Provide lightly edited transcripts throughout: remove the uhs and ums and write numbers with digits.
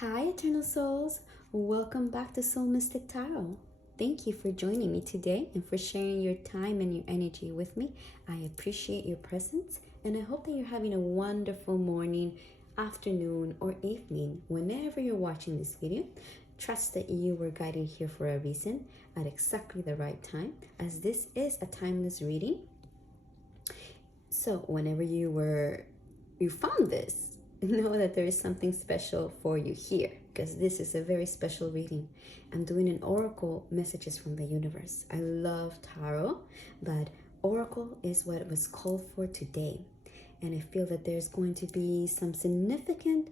Hi, Eternal Souls. Welcome back to Soul Mystic Tarot. Thank you for joining me today and for sharing your time and your energy with me. I appreciate your presence and I hope that you're having a wonderful morning, afternoon, or evening whenever you're watching this video. Trust that you were guided here for a reason at exactly the right time, as this is a timeless reading. So whenever you found this, know that there is something special for you here, because this is a very special reading. I'm doing an oracle messages from the universe. I love tarot, but oracle is what it was called for today. And I feel that there's going to be some significant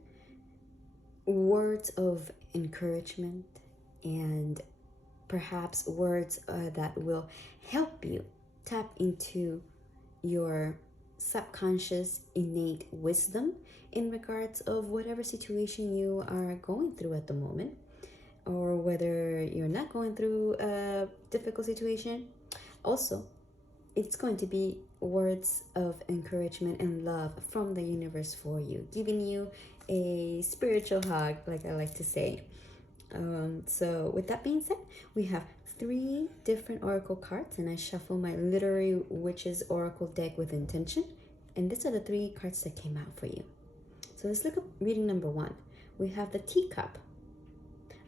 words of encouragement and perhaps words that will help you tap into your subconscious innate wisdom in regards of whatever situation you are going through at the moment, or whether you're not going through a difficult situation. Also, it's going to be words of encouragement and love from the universe for you, giving you a spiritual hug, like I like to say. So with that being said, we have 3 different oracle cards, and I shuffle my literary witches oracle deck with intention, and these are the 3 cards that came out for you. So let's look at reading number 1. We have the teacup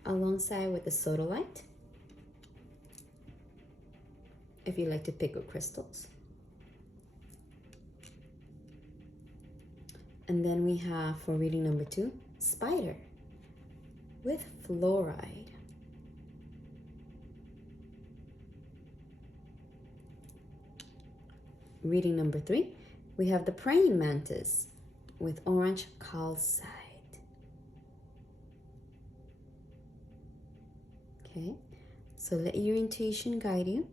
alongside with the sodalite, if you like to pick up crystals. And then we have, for reading number 2, spider with fluorite. Reading number 3, we have the praying mantis with orange calcite. Okay, so let your intuition guide you.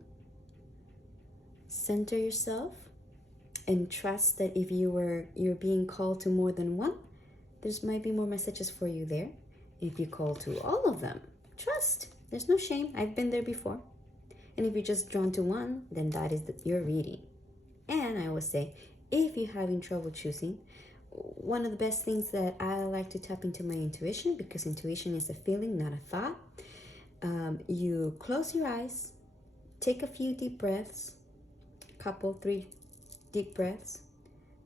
Center yourself and trust that if you're being called to more than one, there's might be more messages for you there. If you call to all of them, trust. There's no shame. I've been there before. And if you're just drawn to one, then that is your reading. And I always say, if you're having trouble choosing, one of the best things that I like to tap into my intuition, because intuition is a feeling, not a thought. You close your eyes, take a few deep breaths, couple, 3 deep breaths.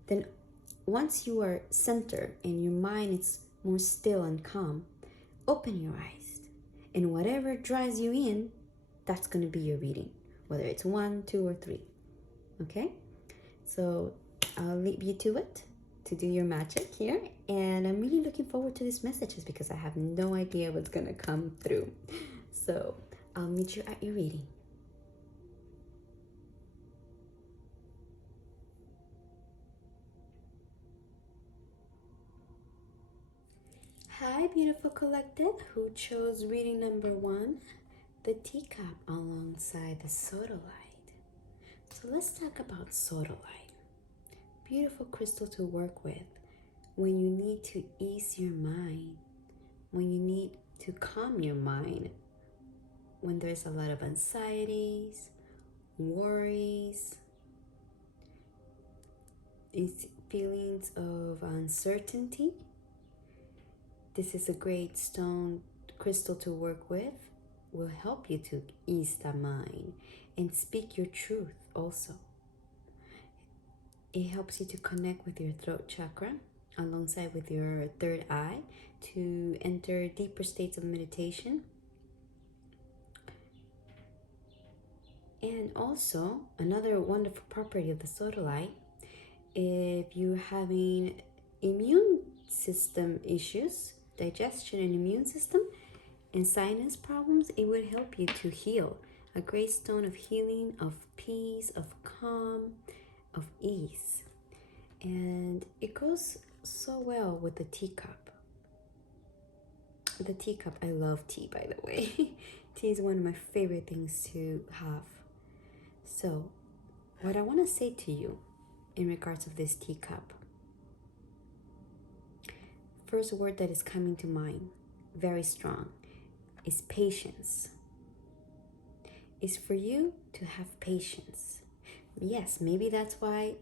Then once you are centered and your mind is more still and calm, open your eyes. And whatever drives you in, that's going to be your reading, whether it's 1, 2, or 3. Okay? So I'll leave you to it, to do your magic here. And I'm really looking forward to these messages because I have no idea what's going to come through. So I'll meet you at your reading. Hi, beautiful collective who chose reading number 1, the teacup alongside the sodalite. So let's talk about sodalite. Beautiful crystal to work with when you need to ease your mind, when you need to calm your mind, when there's a lot of anxieties, worries, feelings of uncertainty. This is a great stone crystal to work with. Will help you to ease the mind and speak your truth also. It helps you to connect with your throat chakra alongside with your third eye to enter deeper states of meditation. And also, another wonderful property of the sodalite, if you're having immune system issues, digestion and immune system, and sinus problems, it would help you to heal. A great stone of healing, of peace, of calm, of ease. And it goes so well with the teacup. The teacup, I love tea, by the way. Tea is one of my favorite things to have. So, what I want to say to you in regards of this teacup, first word that is coming to mind, very strong, is patience. It's for you to have patience. Yes, maybe that's why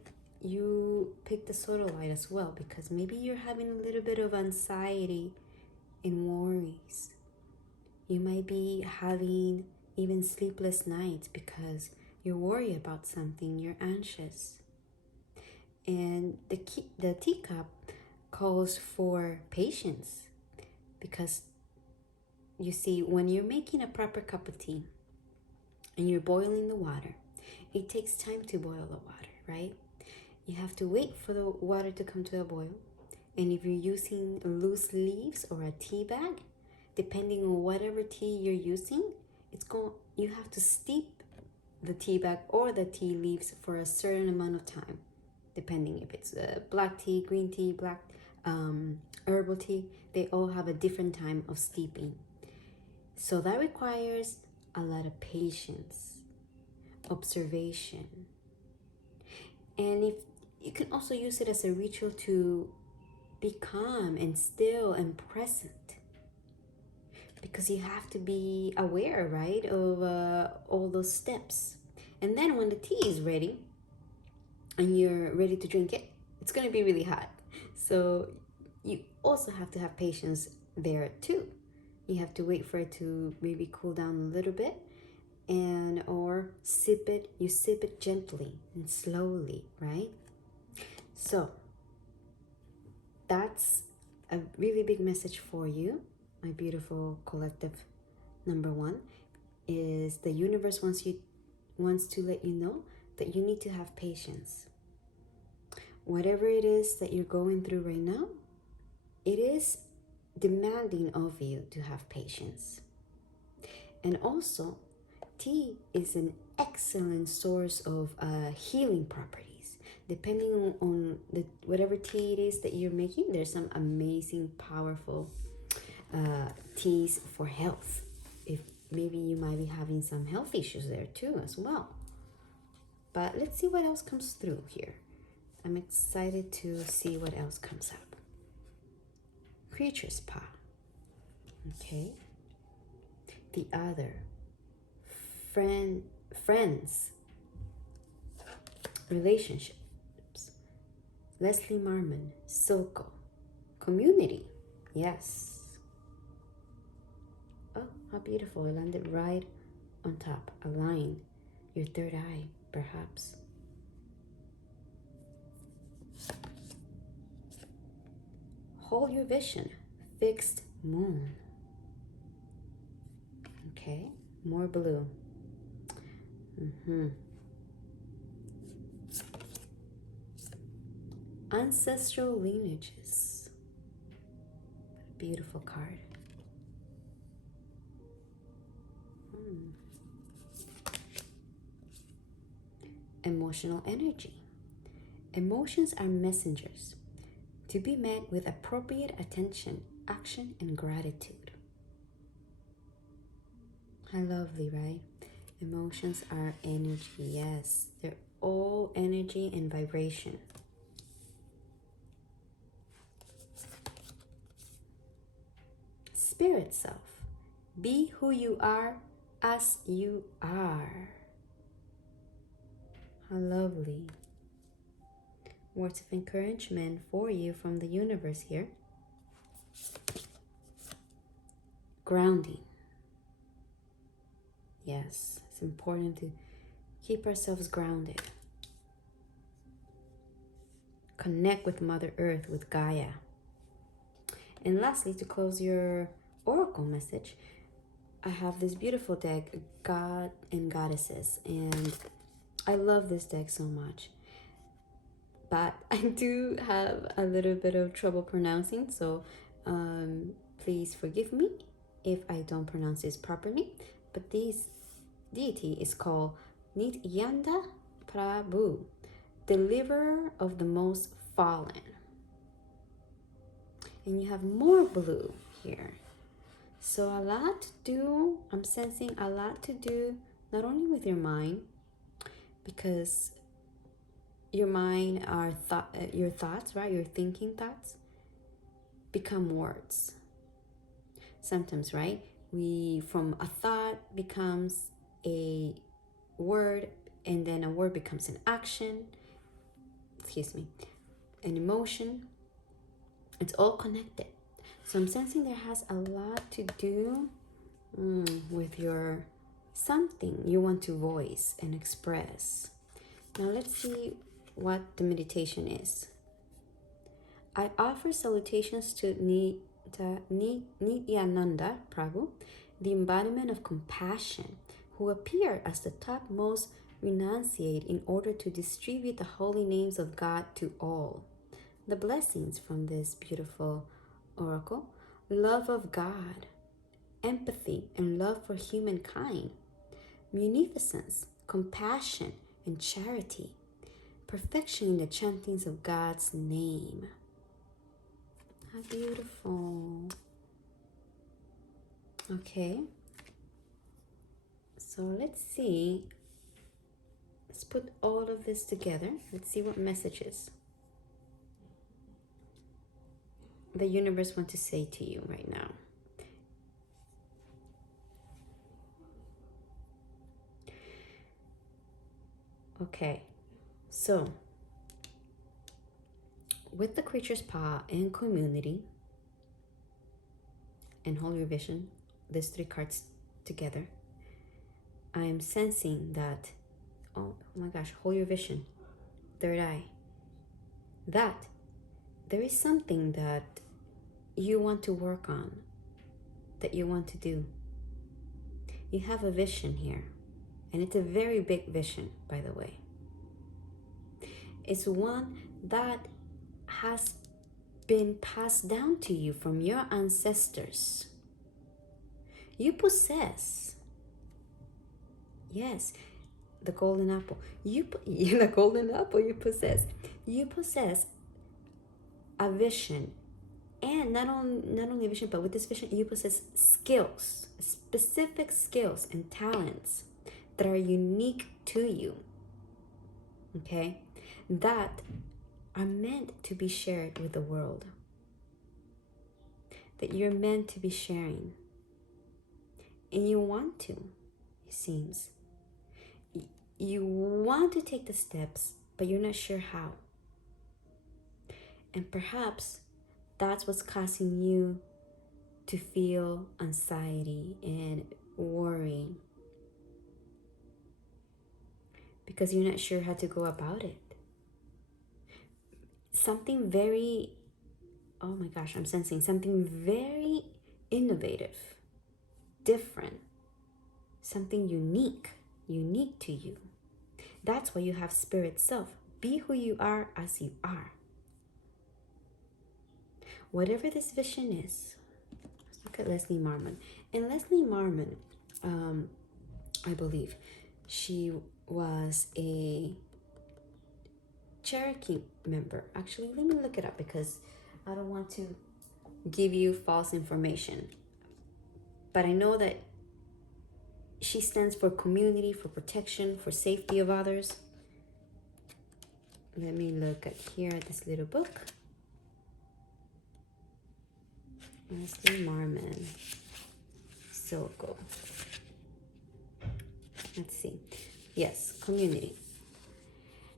you picked the sodalite as well, because maybe you're having a little bit of anxiety and worries. You might be having even sleepless nights because you're worried about something, you're anxious. And the teacup calls for patience because you see, when you're making a proper cup of tea and you're boiling the water, it takes time to boil the water, right? You have to wait for the water to come to a boil. And if you're using loose leaves or a tea bag, depending on whatever tea you're using, you have to steep the tea bag or the tea leaves for a certain amount of time, depending if it's black tea, green tea, black herbal tea. They all have a different time of steeping. So that requires a lot of patience, observation. And if you can also use it as a ritual to be calm and still and present, because you have to be aware, right, of all those steps. And then when the tea is ready and you're ready to drink it, it's going to be really hot. So you also have to have patience there too. You have to wait for it to maybe cool down a little bit, and or sip it. You sip it gently and slowly, right? So that's a really big message for you, my beautiful collective. Number one is the universe wants to let you know that you need to have patience. Whatever it is that you're going through right now, it is demanding of you to have patience. And also, tea is an excellent source of healing properties. Depending on whatever tea it is that you're making, there's some amazing, powerful teas for health. If maybe you might be having some health issues there too as well. But let's see what else comes through here. I'm excited to see what else comes up. Creature's paw. Okay. The other. Friends. Relationships. Leslie Marmon. Silco. Community. Yes. Oh, how beautiful. It landed right on top. Align. Your third eye, perhaps. Hold your vision. Fixed moon. Okay, more blue. Ancestral lineages. Beautiful card. Emotional energy. Emotions are messengers to be met with appropriate attention, action, and gratitude. How lovely, right? Emotions are energy. Yes, they're all energy and vibration. Spirit self. Be who you are as you are. How lovely. Words of encouragement for you from the universe here. Grounding. Yes, it's important to keep ourselves grounded. Connect with Mother Earth, with Gaia. And lastly, to close your oracle message, I have this beautiful deck, God and Goddesses, and I love this deck so much. But I do have a little bit of trouble pronouncing, so please forgive me if I don't pronounce this properly. But this deity is called Nityanda Prabhu, deliverer of the most fallen. And you have more blue here. So a lot to do, I'm sensing a lot to do, not only with your mind, because your mind are your thoughts, right? Your thinking thoughts become words. Sometimes, right? From a thought becomes a word, and then a word becomes an action, an emotion. It's all connected. So I'm sensing there has a lot to do with your something you want to voice and express. Now let's see what the meditation is. I offer salutations to Nityananda Prabhu, the embodiment of compassion, who appeared as the topmost renunciate in order to distribute the holy names of God to all. The blessings from this beautiful oracle: love of God, empathy and love for humankind, munificence, compassion, and charity, perfection in the chantings of God's name. How beautiful. Okay. So let's see. Let's put all of this together. Let's see what messages the universe wants to say to you right now. Okay. So with the creature's paw and community and holy vision, these three cards together, I am sensing that, oh my gosh, holy vision, third eye, that there is something that you want to work on, that you want to do. You have a vision here, and it's a very big vision, by the way. It's one that has been passed down to you from your ancestors. You possess, yes, the golden apple. The golden apple you possess. You possess a vision, and not only a vision, but with this vision, you possess skills, specific skills and talents that are unique to you. Okay, that are meant to be shared with the world. That you're meant to be sharing. And you want to, it seems. You want to take the steps, but you're not sure how. And perhaps that's what's causing you to feel anxiety and worry. Because you're not sure how to go about it. Something very, oh my gosh, I'm sensing something very innovative, different, something unique to you. That's why you have spirit self. Be who you are as you are. Whatever this vision is, let's look at Leslie Marmon. And Leslie Marmon, I believe, she was a Cherokee member. Actually, let me look it up because I don't want to give you false information. But I know that she stands for community, for protection, for safety of others. Let me look at here at this little book. Leslie Marmon, Silco. Let's see. Yes, community.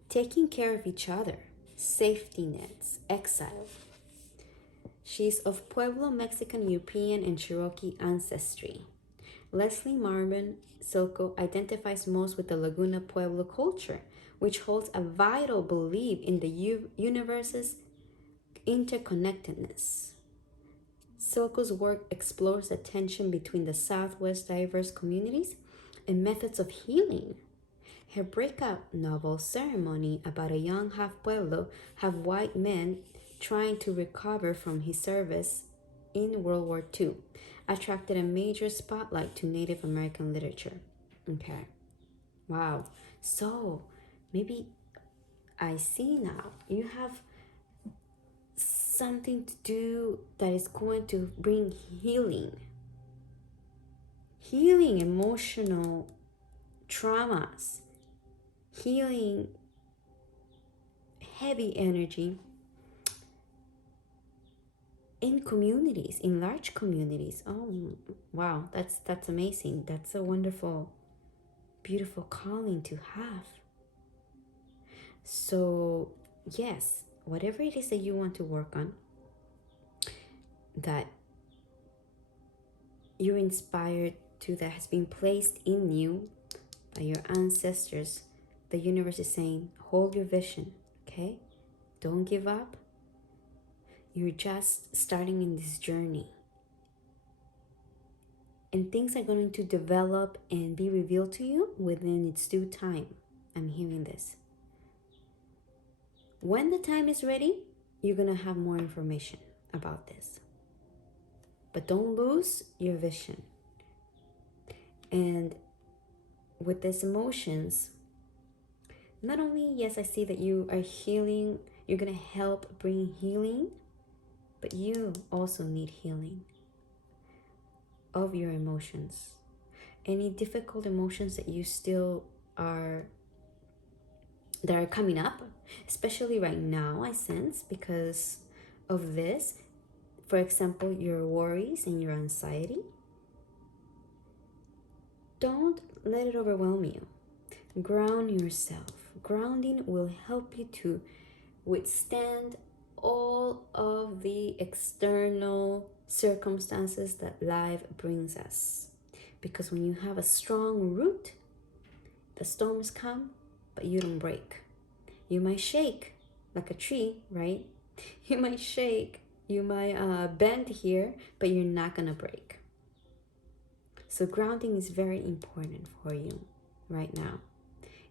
Taking care of each other, safety nets, exile. She's of Pueblo, Mexican, European, and Cherokee ancestry. Leslie Marmon Silco identifies most with the Laguna Pueblo culture, which holds a vital belief in the universe's interconnectedness. Silco's work explores the tension between the Southwest diverse communities and methods of healing. Her breakout novel, Ceremony, about a young half-Pueblo, half-white man trying to recover from his service in World War II, attracted a major spotlight to Native American literature. Okay. Wow. So, maybe I see now. You have something to do that is going to bring healing. Healing emotional traumas. Healing heavy energy in communities, in large communities. Oh, wow, that's amazing. That's a wonderful, beautiful calling to have. So, yes, whatever it is that you want to work on, that you're inspired to, that has been placed in you by your ancestors. The universe is saying, hold your vision, okay? Don't give up. You're just starting in this journey. And things are going to develop and be revealed to you within its due time. I'm hearing this. When the time is ready, you're going to have more information about this. But don't lose your vision. And with these emotions, not only, yes, I see that you are healing, you're going to help bring healing, but you also need healing of your emotions. Any difficult emotions that you still are, that are coming up, especially right now, I sense, because of this. For example, your worries and your anxiety. Don't let it overwhelm you. Ground yourself. Grounding will help you to withstand all of the external circumstances that life brings us. Because when you have a strong root, the storms come, but you don't break. You might shake like a tree, right? You might shake, you might bend here, but you're not gonna break. So grounding is very important for you right now.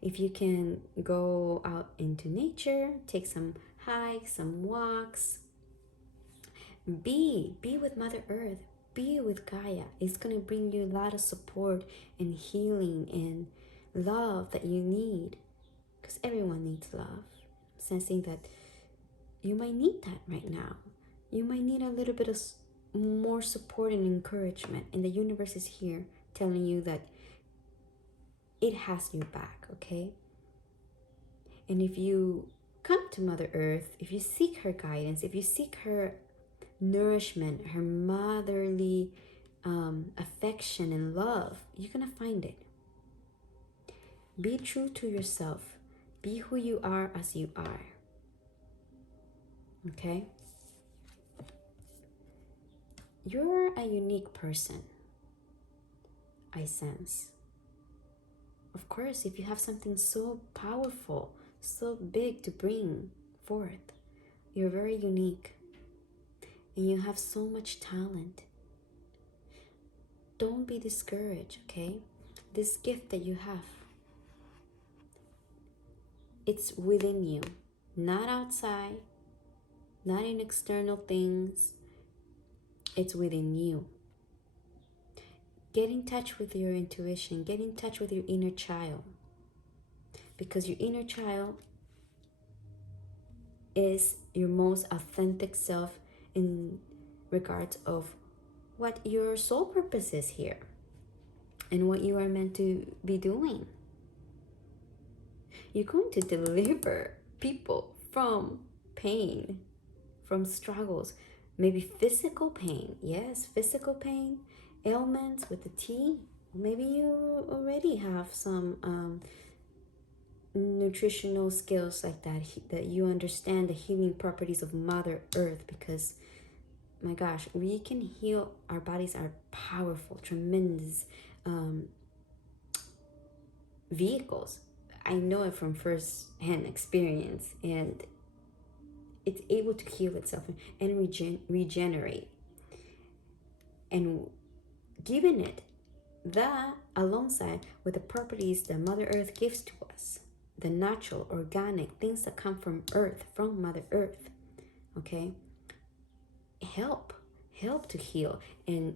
If you can go out into nature, take some hikes, some walks, be with Mother Earth, be with Gaia. It's going to bring you a lot of support and healing and love that you need, because everyone needs love. Sensing that you might need that right now. You might need a little bit of more support and encouragement, and the universe is here telling you that it has your back, okay? And if you come to Mother Earth, if you seek her guidance, if you seek her nourishment, her motherly affection and love, you're gonna find it. Be true to yourself. Be who you are as you are. Okay? You're a unique person, I sense. Of course, if you have something so powerful, so big to bring forth, you're very unique. And you have so much talent. Don't be discouraged, okay? This gift that you have, it's within you, not outside, not in external things. It's within you. Get in touch with your intuition. Get in touch with your inner child. Because your inner child is your most authentic self in regards of what your soul purpose is here and what you are meant to be doing. You're going to deliver people from pain, from struggles, maybe physical pain. Yes, physical pain, ailments with the T. Maybe you already have some nutritional skills like that, that you understand the healing properties of Mother Earth, because my gosh, we can heal. Our bodies are powerful, tremendous vehicles. I know it from first-hand experience, and it's able to heal itself and regenerate. And given it that alongside with the properties that Mother Earth gives to us, the natural, organic things that come from Earth, from Mother Earth, okay, help to heal and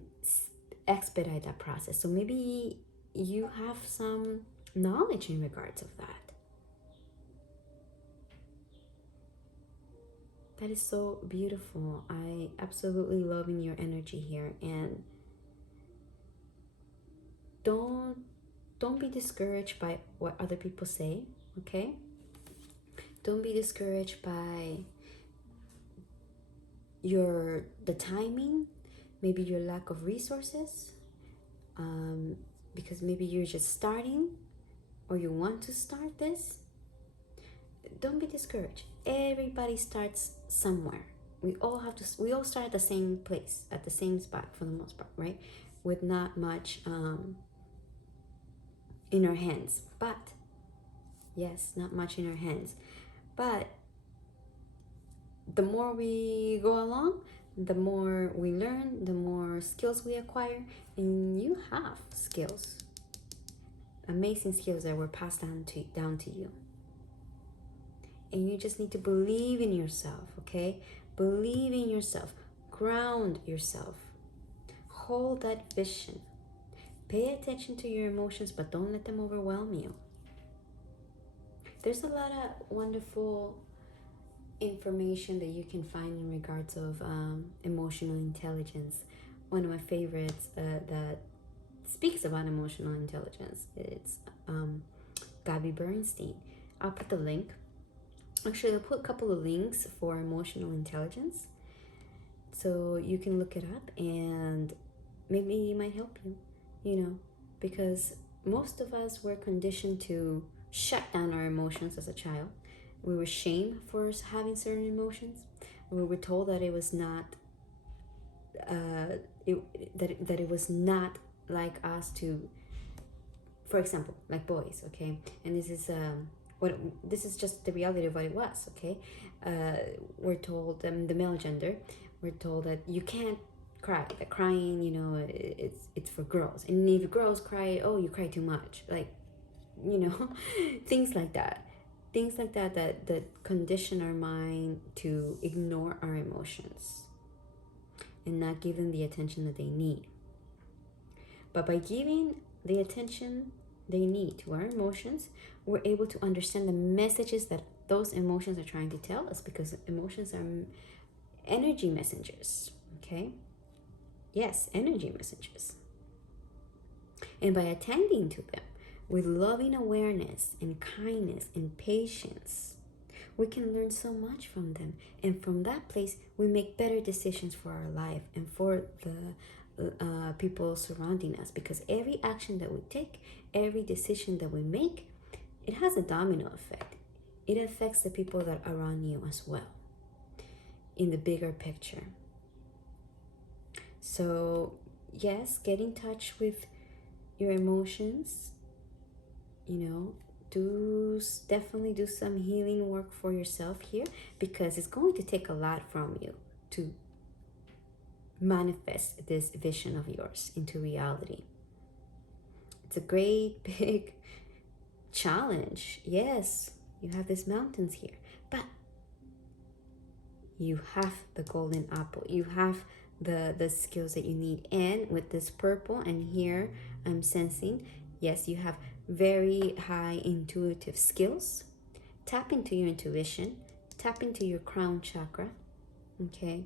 expedite that process. So maybe you have some knowledge in regards of that. That is so beautiful. I absolutely loving your energy here. And don't be discouraged by what other people say, okay? Don't be discouraged by the timing, maybe your lack of resources, because maybe you're just starting or you want to start this. Don't be discouraged. Everybody starts somewhere. We all start at the same place, at the same spot for the most part, right? with not much in our hands. But, yes, not much in our hands. But the more we go along, the more we learn, the more skills we acquire. And you have skills, amazing skills that were passed down to you. And you just need to believe in yourself, okay? Believe in yourself. Ground yourself. Hold that vision. Pay attention to your emotions, but don't let them overwhelm you. There's a lot of wonderful information that you can find in regards of emotional intelligence. One of my favorites that speaks about emotional intelligence, it's Gabby Bernstein. I'll put the link. Actually, I'll put a couple of links for emotional intelligence, so you can look it up, and maybe it might help you, you know, because most of us were conditioned to shut down our emotions as a child. We were shamed for having certain emotions. We were told that it was not, that it was not like us to, for example, like boys, okay? And this is just the reality of what it was, okay? We're told, the male gender, we're told that you can't cry, that crying, you know, it's for girls. And if girls cry, oh, you cry too much, like, you know, things like that. Things like that condition our mind to ignore our emotions and not give them the attention that they need. But by giving the attention they need to our emotions, we're able to understand the messages that those emotions are trying to tell us, because emotions are energy messengers, okay? Yes, energy messengers. And by attending to them with loving awareness and kindness and patience, we can learn so much from them. And from that place, we make better decisions for our life and for the people surrounding us, because every action that we take, every decision that we make, it has a domino effect. It affects the people that are around you as well in the bigger picture. So yes, get in touch with your emotions, you know, definitely do some healing work for yourself here, because it's going to take a lot from you to manifest this vision of yours into reality. It's a great big challenge. Yes, you have these mountains here, but you have the golden apple. You have the skills that you need. And with this purple, and here I'm sensing, yes, you have very high intuitive skills. Tap into your intuition. Tap into your crown chakra. Okay.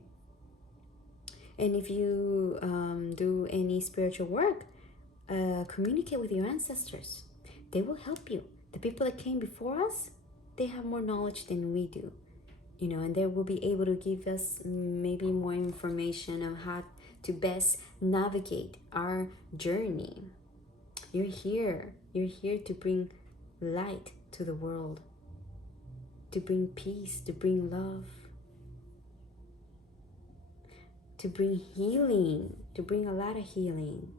And if you do any spiritual work, communicate with your ancestors. They will help you. The people that came before us, they have more knowledge than we do, you know, and they will be able to give us maybe more information on how to best navigate our journey. You're here to bring light to the world, to bring peace, to bring love, to bring healing, to bring a lot of healing.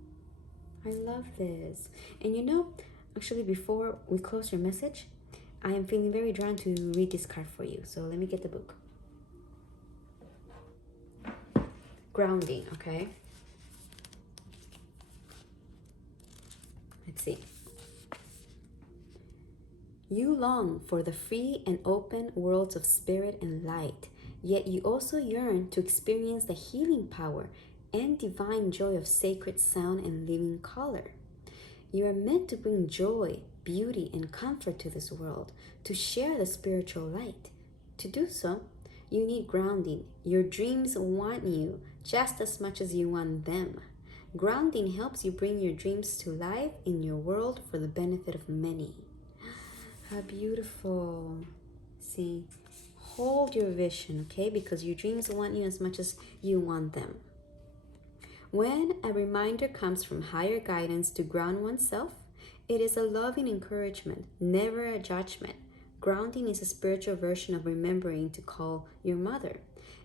I love this. And you know, actually, before we close your message, I am feeling very drawn to read this card for you. So let me get the book. Grounding, okay? Let's see. You long for the free and open worlds of spirit and light, yet you also yearn to experience the healing power and divine joy of sacred sound and living color. You are meant to bring joy, beauty, and comfort to this world, to share the spiritual light. To do so, you need grounding. Your dreams want you just as much as you want them. Grounding helps you bring your dreams to life in your world for the benefit of many. How beautiful. See, hold your vision, okay? Because your dreams want you as much as you want them. When a reminder comes from higher guidance to ground oneself, it is a loving encouragement, never a judgment. Grounding is a spiritual version of remembering to call your mother.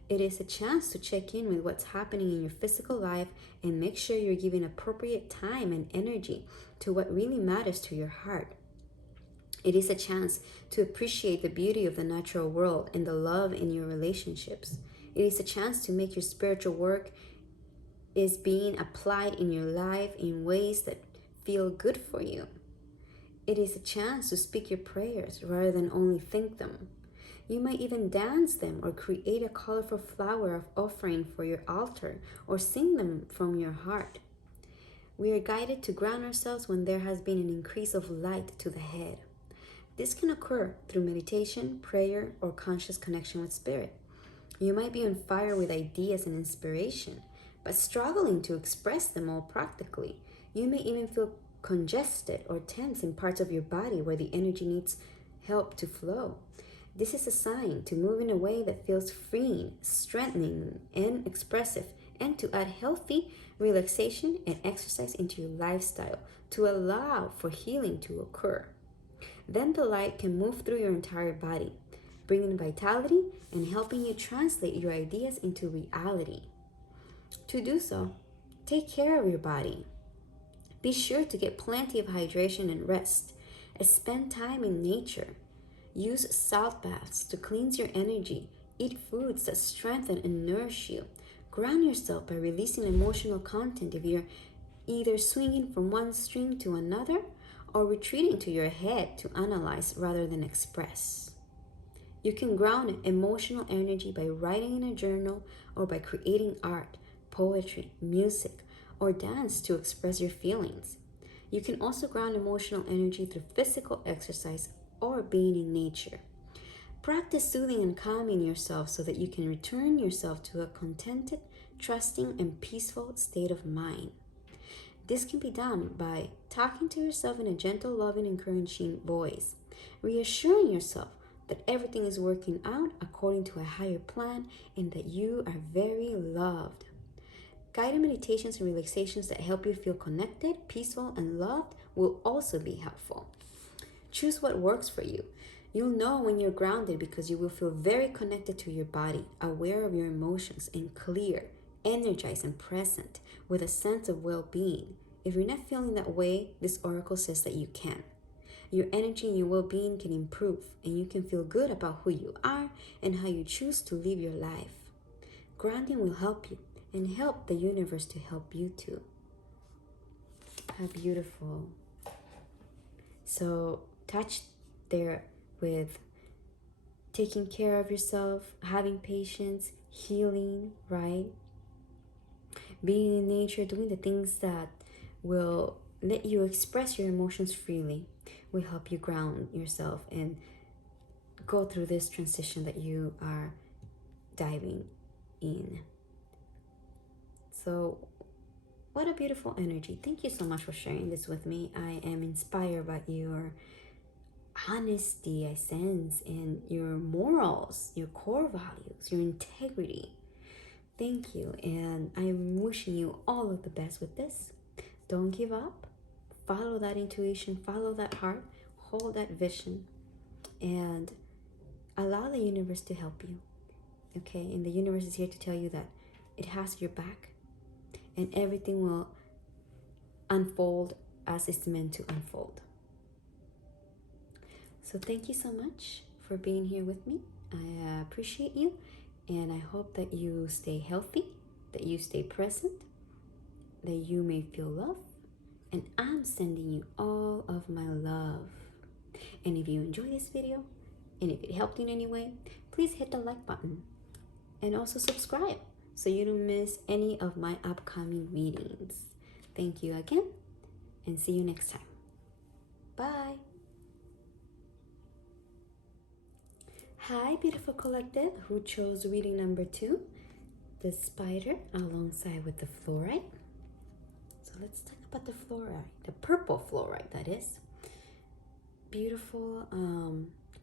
It is a chance to check in with what's happening in your physical life and make sure you're giving appropriate time and energy to what really matters to your heart. It is a chance to appreciate the beauty of the natural world and the love in your relationships. It is a chance to make your spiritual work is being applied in your life in ways that feel good for you. It is a chance to speak your prayers rather than only think them. You might even dance them or create a colorful flower of offering for your altar or sing them from your heart. We are guided to ground ourselves when there has been an increase of light to the head. This can occur through meditation, prayer, or conscious connection with spirit. You might be on fire with ideas and inspiration, but struggling to express them all practically. You may even feel congested or tense in parts of your body where the energy needs help to flow. This is a sign to move in a way that feels freeing, strengthening, and expressive, and to add healthy relaxation and exercise into your lifestyle to allow for healing to occur. Then the light can move through your entire body, bringing vitality and helping you translate your ideas into reality. To do so, take care of your body. Be sure to get plenty of hydration and rest, and spend time in nature. Use salt baths to cleanse your energy. Eat foods that strengthen and nourish you. Ground yourself by releasing emotional content if you're either swinging from one string to another or retreating to your head to analyze rather than express. You can ground emotional energy by writing in a journal or by creating art, poetry, music, or dance to express your feelings. You can also ground emotional energy through physical exercise or being in nature. Practice soothing and calming yourself so that you can return yourself to a contented, trusting, and peaceful state of mind. This can be done by talking to yourself in a gentle, loving, encouraging voice, reassuring yourself that everything is working out according to a higher plan and that you are very loved. Guided meditations and relaxations that help you feel connected, peaceful, and loved will also be helpful. Choose what works for you. You'll know when you're grounded because you will feel very connected to your body, aware of your emotions, and clear, energized, and present with a sense of well-being. If you're not feeling that way, this oracle says that you can. Your energy and your well-being can improve, and you can feel good about who you are and how you choose to live your life. Grounding will help you and help the universe to help you too. How beautiful. So touch there with taking care of yourself, having patience, healing, right? Being in nature, doing the things that will let you express your emotions freely will help you ground yourself and go through this transition that you are diving in. So what a beautiful energy. Thank you so much for sharing this with me. I am inspired by your honesty, I sense, and your morals, your core values, your integrity. Thank you, and I'm wishing you all of the best with this. Don't give up. Follow that intuition, follow that heart, hold that vision, and allow the universe to help you. Okay, and the universe is here to tell you that it has your back and everything will unfold as it's meant to unfold. So thank you so much for being here with me. I appreciate you, and I hope that you stay healthy, that you stay present, that you may feel love, and I'm sending you all of my love. And if you enjoy this video, and if it helped you in any way, please hit the like button and also subscribe so you don't miss any of my upcoming readings. Thank you again, and see you next time. Bye. Hi, beautiful collective who chose reading number 2, the spider alongside with the fluorite. So let's talk about the fluorite, the purple fluorite, that is. Beautiful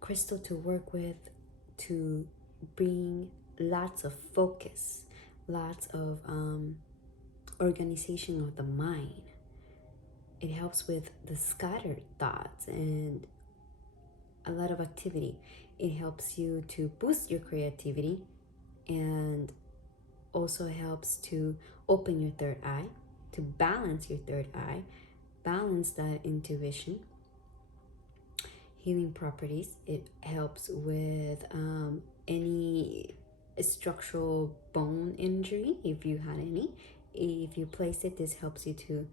crystal to work with to bring lots of focus, lots of organization of the mind. It helps with the scattered thoughts and a lot of activity. It helps you to boost your creativity and also helps to open your third eye, to balance your third eye, balance that intuition, healing properties. It helps with any structural bone injury, if you had any. If you place it, this helps you to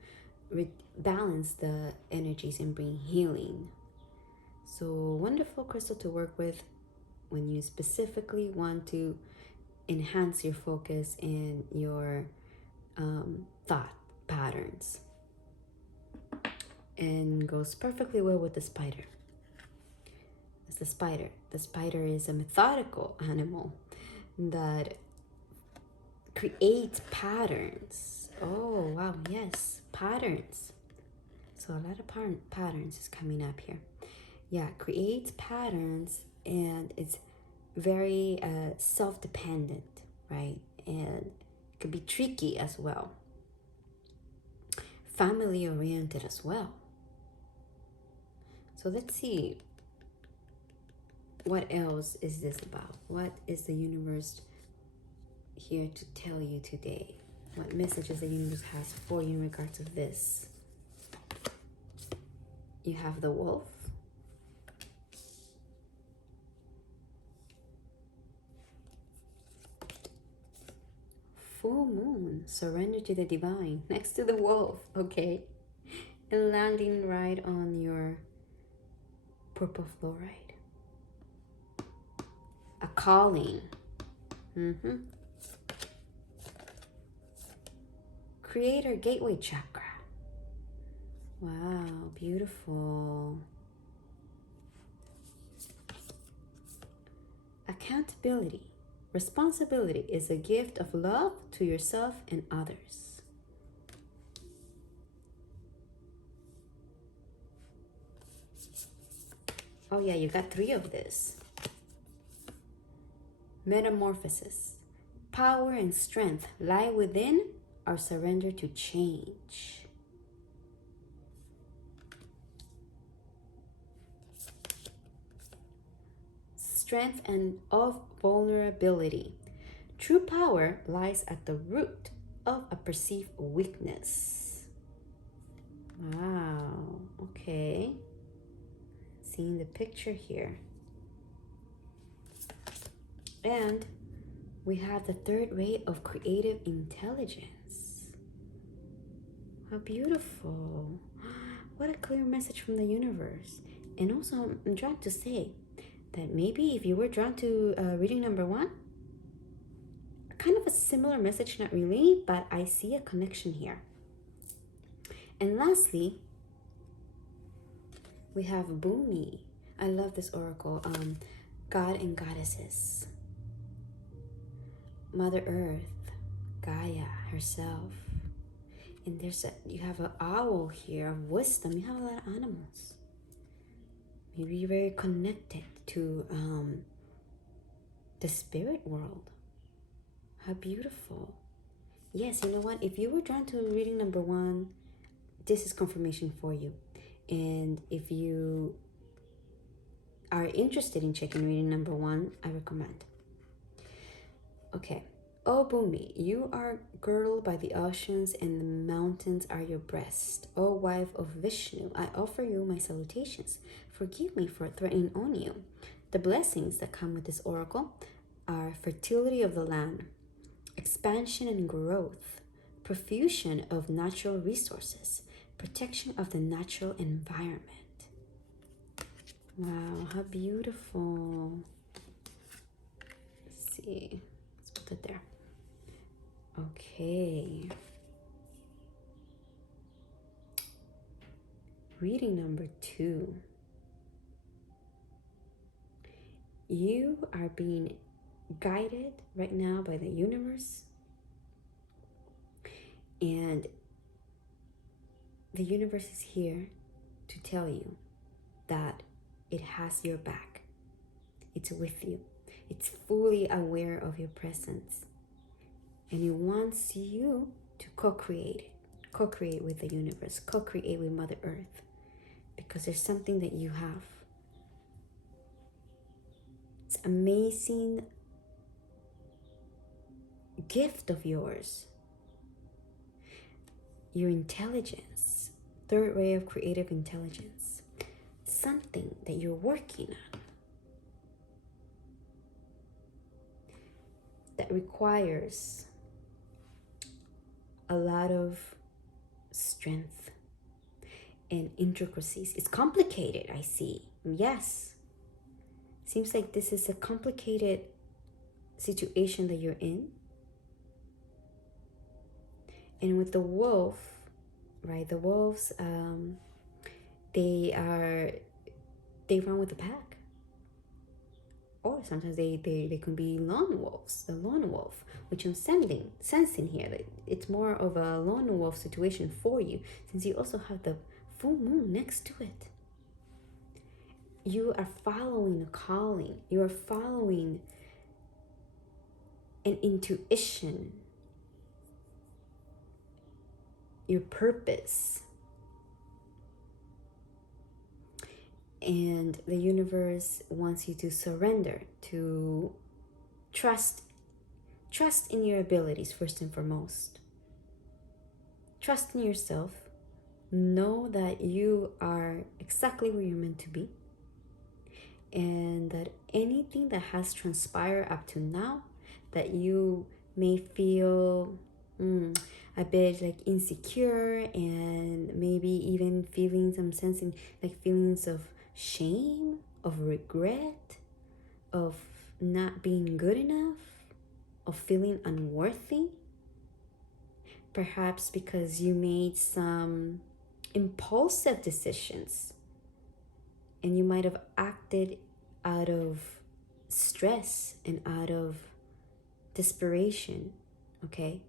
balance the energies and bring healing. So wonderful crystal to work with when you specifically want to enhance your focus and your thought patterns. And goes perfectly well with the spider. It's the spider. The spider is a methodical animal that creates patterns. Oh, wow, yes, patterns. So a lot of patterns is coming up here. Yeah, creates patterns, and it's very self-dependent, right? And it could be tricky as well. Family-oriented as well. So let's see, what else is this about? What is the universe here to tell you today? What messages the universe has for you in regards to this? You have the wolf. Full moon, surrender to the divine, next to the wolf, okay? And landing right on your purple fluorite. A calling. Creator gateway chakra. Wow, beautiful. Accountability. Responsibility is a gift of love to yourself and others. Oh yeah, you got 3 of this. Metamorphosis. Power and strength lie within our surrender to change. Strength and of vulnerability. True power lies at the root of a perceived weakness. Wow, okay. Seeing the picture here. And we have the 3rd ray of creative intelligence. How beautiful. What a clear message from the universe. And also, I'm trying to say that maybe if you were drawn to reading number 1, kind of a similar message, not really, but I see a connection here. And lastly, we have Bhumi. I love this oracle. God and goddesses. Mother Earth, Gaia herself. And you have an owl here of wisdom. You have a lot of animals. Maybe you're very connected to the spirit world. How beautiful. Yes, you know what? If you were drawn to reading number 1, this is confirmation for you. And if you are interested in checking reading number 1, I recommend. Okay. Oh, Bhumi, you are girdled by the oceans, and the mountains are your breast. Oh, wife of Vishnu, I offer you my salutations. Forgive me for threatening on you. The blessings that come with this oracle are fertility of the land, expansion and growth, profusion of natural resources, protection of the natural environment. Wow, how beautiful. Let's see. Let's put it there. Okay. Reading number 2. You are being guided right now by the universe. And the universe is here to tell you that it has your back. It's with you. It's fully aware of your presence. And it wants you to co-create with the universe, co-create with Mother Earth, because there's something that you have. It's amazing gift of yours, your intelligence, third ray of creative intelligence, something that you're working on that requires a lot of strength and intricacies. It's complicated, I see. Yes. Seems like this is a complicated situation that you're in. And with the wolf, right? The wolves, they run with the pack. Or sometimes they can be lone wolves, the lone wolf, which I'm sensing here that it's more of a lone wolf situation for you, since you also have the full moon next to it. You are following a calling. You are following an intuition, your purpose. And the universe wants you to surrender, to trust in your abilities first and foremost. Trust in yourself. Know that you are exactly where you're meant to be. And that anything that has transpired up to now, that you may feel a bit like insecure, and maybe even feelings, I'm sensing like feelings of shame, of regret, of not being good enough, of feeling unworthy. Perhaps because you made some impulsive decisions and you might have acted out of stress and out of desperation. Okay?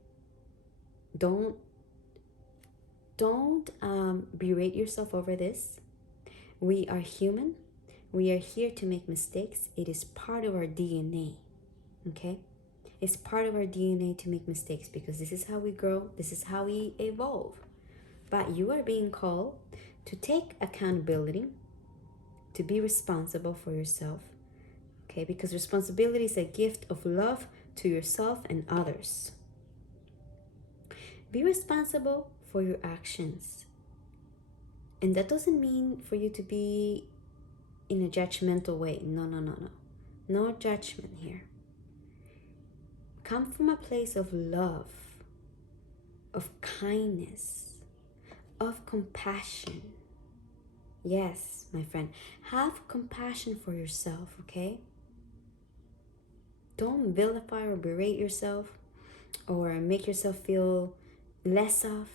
Don't berate yourself over this. We are human. We are here to make mistakes. It is part of our DNA. Okay? It's part of our DNA to make mistakes, because this is how we grow. This is how we evolve. But you are being called to take accountability, to be responsible for yourself. Okay? Because responsibility is a gift of love to yourself and others. Be responsible for your actions. And that doesn't mean for you to be in a judgmental way. No. No judgment here. Come from a place of love, of kindness, of compassion. Yes, my friend, have compassion for yourself, okay? Don't vilify or berate yourself or make yourself feel less of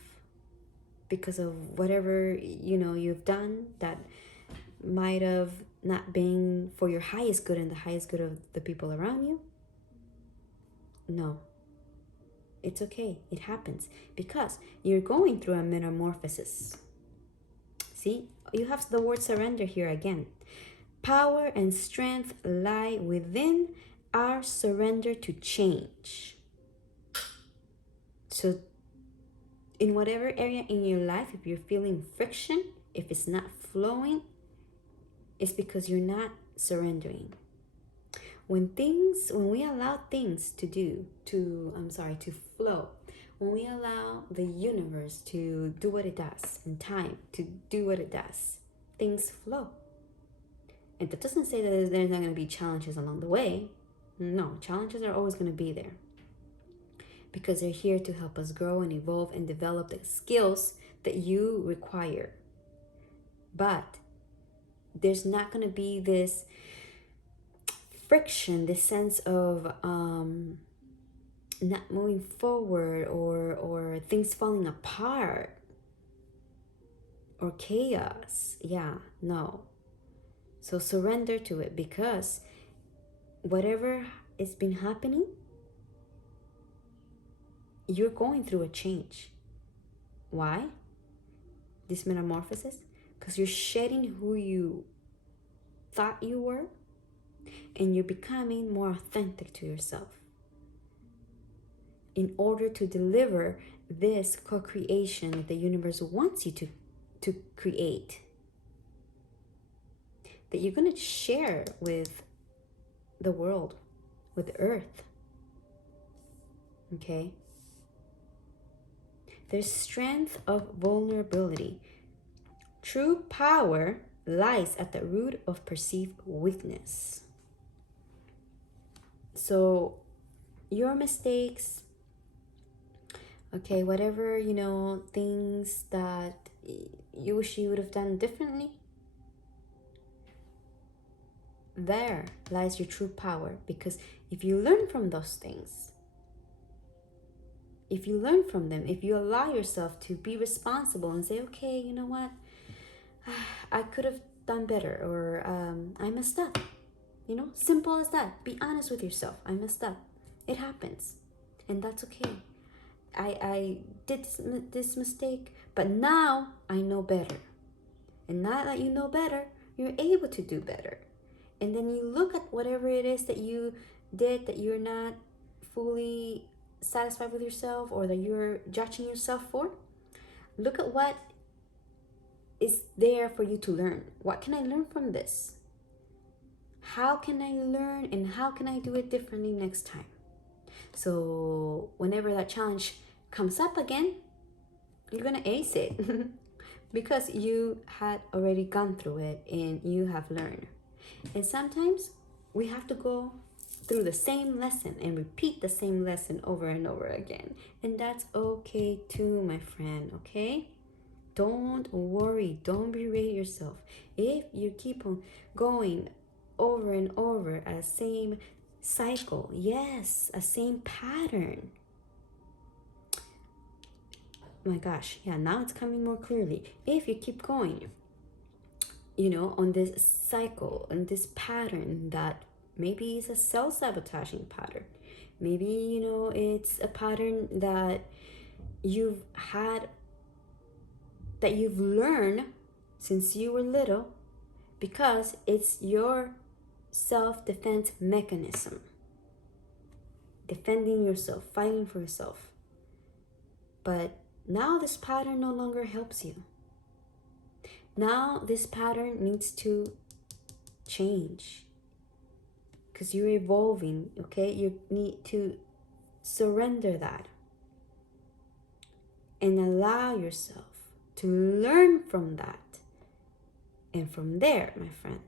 because of whatever, you've done that might have not been for your highest good and the highest good of the people around you. No, it's okay. It happens because you're going through a metamorphosis. See, you have the word surrender here again. Power and strength lie within our surrender to change. So in whatever area in your life, if you're feeling friction, if it's not flowing, it's because you're not surrendering. When we allow things to flow, when we allow the universe to do what it does and time to do what it does, things flow. And that doesn't say that there's not going to be challenges along the way. No, challenges are always going to be there, because they're here to help us grow and evolve and develop the skills that you require. But there's not going to be this friction, this sense of not moving forward or things falling apart or chaos. Yeah, no. So surrender to it, because whatever has been happening, you're going through a change. Why? This metamorphosis? Because you're shedding who you thought you were, and you're becoming more authentic to yourself in order to deliver this co-creation that the universe wants you to create, that you're going to share with the world, with Earth. Okay? There's strength of vulnerability. True power lies at the root of perceived weakness. So, your mistakes, okay, whatever, things that you wish you would have done differently, there lies your true power. Because if you learn from those things, if you learn from them, if you allow yourself to be responsible and say, okay, you know what, I could have done better, or I messed up. Simple as that. Be honest with yourself. I messed up. It happens. And that's okay. I did this mistake, but now I know better. And now that you know better, you're able to do better. And then you look at whatever it is that you did that you're not fully satisfied with yourself, or that you're judging yourself for. Look at what is there for you to learn. What can I learn from this? How can I learn, and how can I do it differently next time? So whenever that challenge comes up again, you're gonna ace it because you had already gone through it and you have learned. And sometimes we have to go through the same lesson and repeat the same lesson over and over again. And that's okay too, my friend, okay? Don't worry, don't berate yourself. If you keep on going over and over a same cycle, yes, a same pattern. My gosh, yeah, now it's coming more clearly. If you keep going, on this cycle and this pattern that maybe is a self-sabotaging pattern, maybe, it's a pattern that you've had, that you've learned since you were little, because it's your self-defense mechanism. Defending yourself, fighting for yourself. But now this pattern no longer helps you. Now this pattern needs to change, because you're evolving, okay? You need to surrender that and allow yourself to learn from that. And from there, my friend,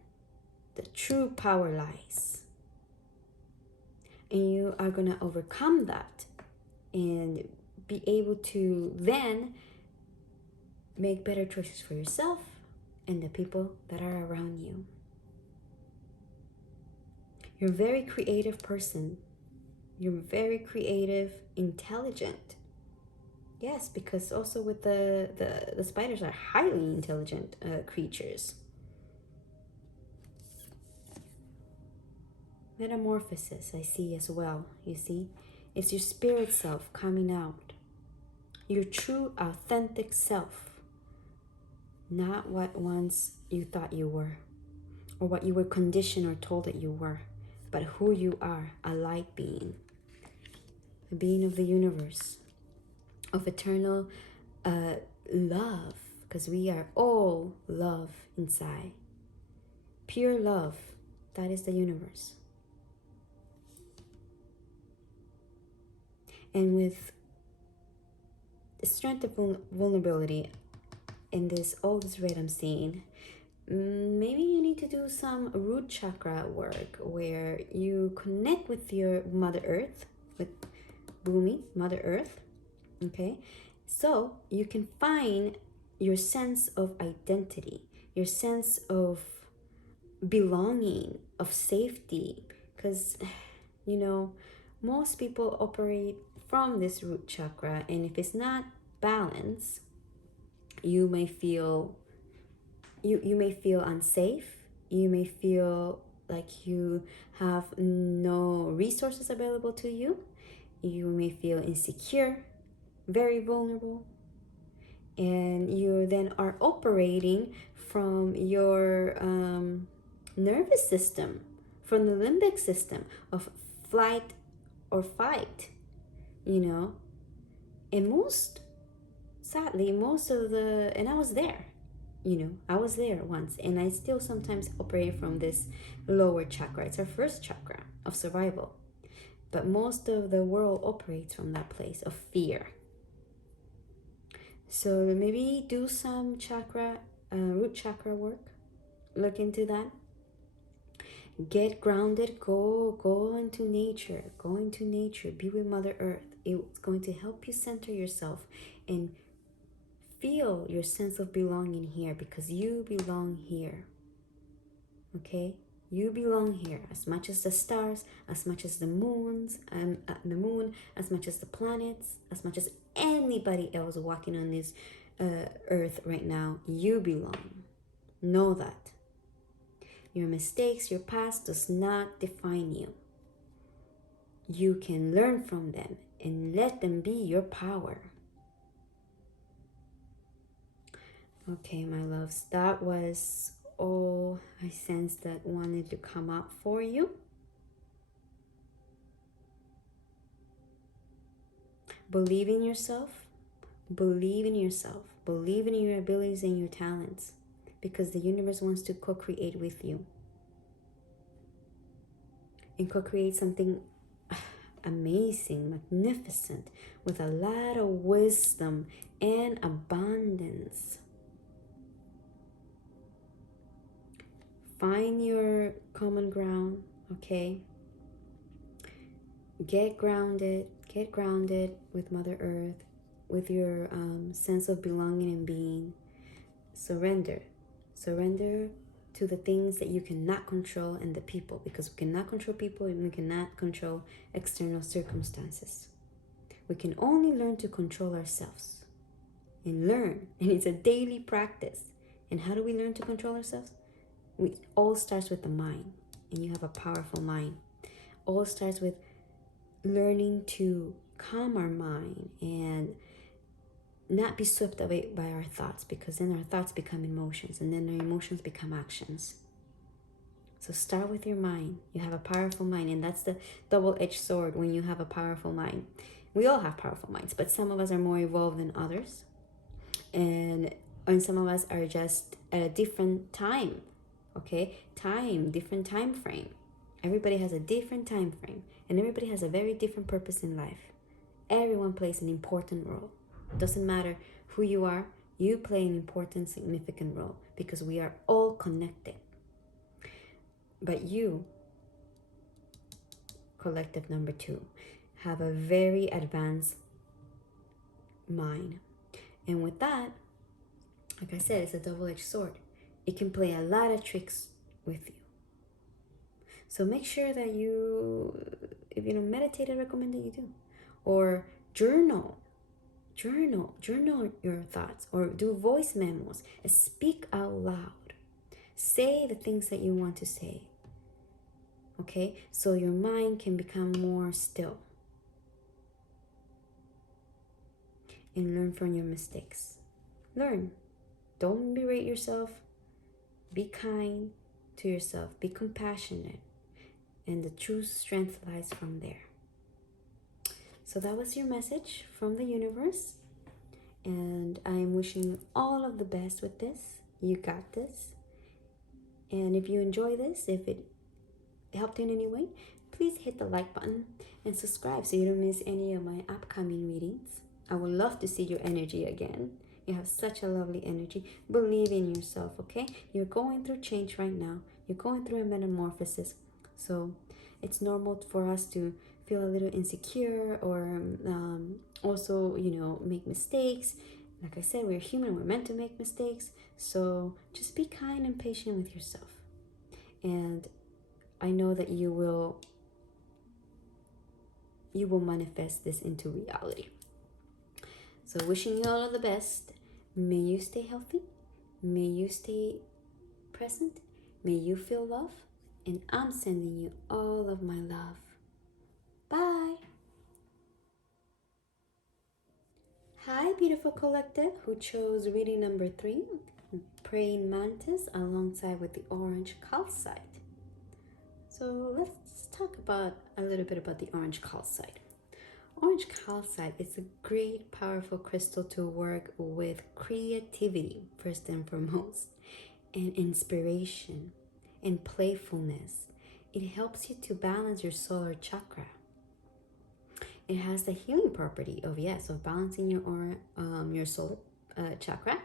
the true power lies. And you are going to overcome that and be able to then make better choices for yourself and the people that are around you. You're a very creative person. You're very creative, intelligent. Yes, because also with the spiders are highly intelligent creatures. Metamorphosis, I see as well, you see? It's your spirit self coming out. Your true, authentic self. Not what once you thought you were, or what you were conditioned or told that you were, but who you are, a light being. A being of the universe, of eternal love, because we are all love inside. Pure love, that is the universe. And with the strength of vulnerability in all this red I'm seeing, maybe you need to do some root chakra work where you connect with your Mother Earth, with Bhumi, Mother Earth, okay? So you can find your sense of identity, your sense of belonging, of safety, because, most people operate from this root chakra, and if it's not balanced, you may feel unsafe. You may feel like you have no resources available to you. You may feel insecure, very vulnerable, and you then are operating from your nervous system, from the limbic system of flight or fight, and sadly, and I was there, I was there once, and I still sometimes operate from this lower chakra. It's our first chakra of survival. But most of the world operates from that place of fear. So maybe do some chakra, root chakra work. Look into that. Get grounded. Go into nature. Go into nature. Be with Mother Earth. It's going to help you center yourself and feel your sense of belonging here, because you belong here. Okay? You belong here as much as the stars, as much as the moons, the moon, as much as the planets, as much as anybody else walking on this earth right now. You belong. Know that. Your mistakes, your past does not define you. You can learn from them and let them be your power. Okay, my loves, that was all I sensed that wanted to come up for you. Believe in yourself. Believe in yourself. Believe in your abilities and your talents, because the universe wants to co-create with you and co-create something amazing, magnificent, with a lot of wisdom and abundance. Find your common ground, okay? Get grounded with Mother Earth, with your sense of belonging and being. Surrender to the things that you cannot control and the people, because we cannot control people and we cannot control external circumstances. We can only learn to control ourselves and it's a daily practice. And how do we learn to control ourselves? It all starts with the mind, and you have a powerful mind. All starts with learning to calm our mind and not be swept away by our thoughts, because then our thoughts become emotions, and then our emotions become actions. So start with your mind. You have a powerful mind, and that's the double-edged sword when you have a powerful mind. We all have powerful minds, but some of us are more evolved than others, and some of us are just at a different time. Okay, different time frame. Everybody has a different time frame, and everybody has a very different purpose in life. Everyone plays an important role. It doesn't matter who you are, you play an important, significant role, because we are all connected. But you, collective number 2, have a very advanced mind. And with that, like I said, it's a double-edged sword. It can play a lot of tricks with you. So make sure that if you don't meditate, I recommend that you do. Or journal your thoughts, or do voice memos. Speak out loud. Say the things that you want to say. Okay? So your mind can become more still. And learn from your mistakes. Learn. Don't berate yourself. Be kind to yourself. Be compassionate. And the true strength lies from there. So that was your message from the universe. And I am wishing you all of the best with this. You got this. And if you enjoy this, if it helped in any way, please hit the like button and subscribe so you don't miss any of my upcoming readings. I would love to see your energy again. You have such a lovely energy. Believe in yourself, okay? You're going through change right now. You're going through a metamorphosis. So it's normal for us to feel a little insecure, or also, make mistakes. Like I said, we're human. We're meant to make mistakes. So just be kind and patient with yourself. And I know that you will manifest this into reality. So wishing you all of the best. May you stay healthy. May you stay present. May you feel love. And I'm sending you all of my love. Bye. Hi, beautiful collective who chose reading number 3, Praying Mantis, alongside with the orange calcite. So let's talk a little bit about the orange calcite. Orange calcite is a great, powerful crystal to work with creativity, first and foremost, and inspiration and playfulness. It helps you to balance your solar chakra. It has the healing property of, yes, of balancing your aura, your solar chakra,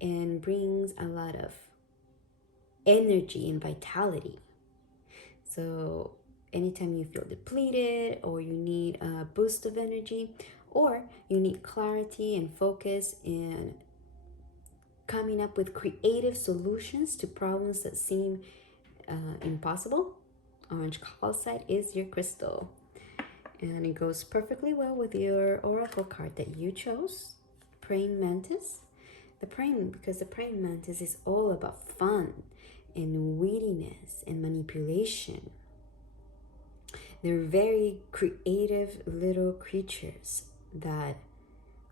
and brings a lot of energy and vitality. So anytime you feel depleted, or you need a boost of energy, or you need clarity and focus and coming up with creative solutions to problems that seem impossible, orange calcite is your crystal. And it goes perfectly well with your oracle card that you chose, praying mantis. Because the praying mantis is all about fun and wittiness and manipulation. They're very creative little creatures that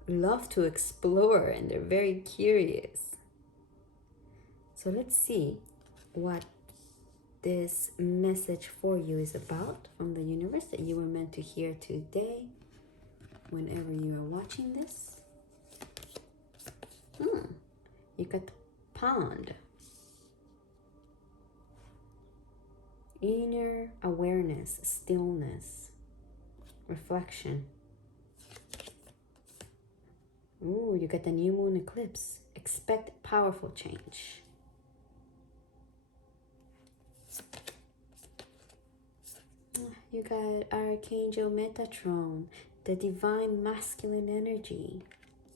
love to explore, and they're very curious. So let's see what this message for you is about from the universe that you were meant to hear today, whenever you are watching this. You got the pond. Inner awareness, stillness, reflection. Ooh, you got the new moon eclipse. Expect powerful change. You got Archangel Metatron, the divine masculine energy.